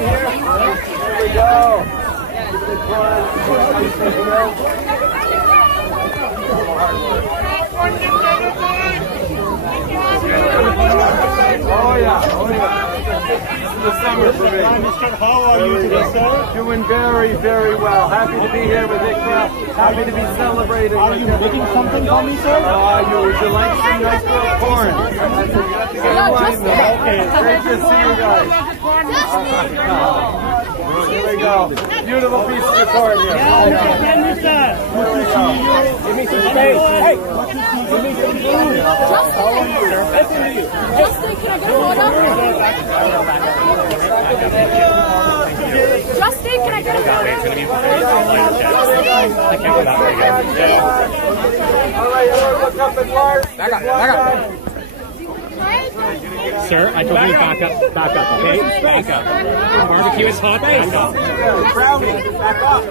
down here. There we go. Good one. Oh yeah, oh yeah. This is the summer for me. How are you today, sir? Doing very, very well. Happy to be here with Iqra. Happy to be celebrating. Are you making something for me, sir? Would you like some nice little corn? That's you have to get in line though. Okay. Great to see you guys. Here we go. Beautiful piece of corn here. Thank you, sir. Here we go. Give me some space. Hey, give me some food. How are you, sir? Listen to you. Justin, can I get a photo? Justin, can I get a photo? All right, everyone look up and march. Back up. Sir, I told you back up, okay? Back up. Barbecue is hot, back up. Brownie, back up.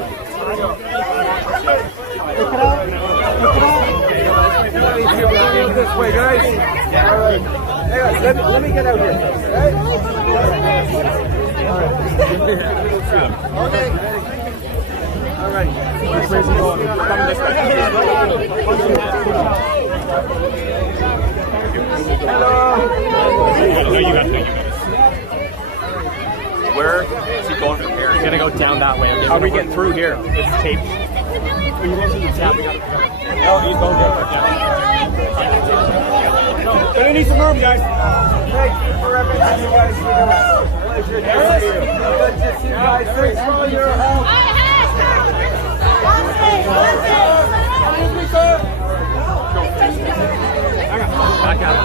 This way, guys. All right. Hey, guys, let me get out here. Okay? Okay. All right. Where's he going? Come this way. Hello. No, you got it. Where is he going from here? He's gonna go down that way. How are we getting through here? It's taped. No, he's going there. Gonna need some room, guys. Thank you for everything you guys do. Pleasure to see you. Good to see you guys. Thanks for all your help. Back up.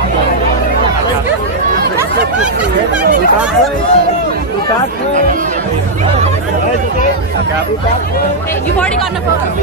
You've already gotten a photo.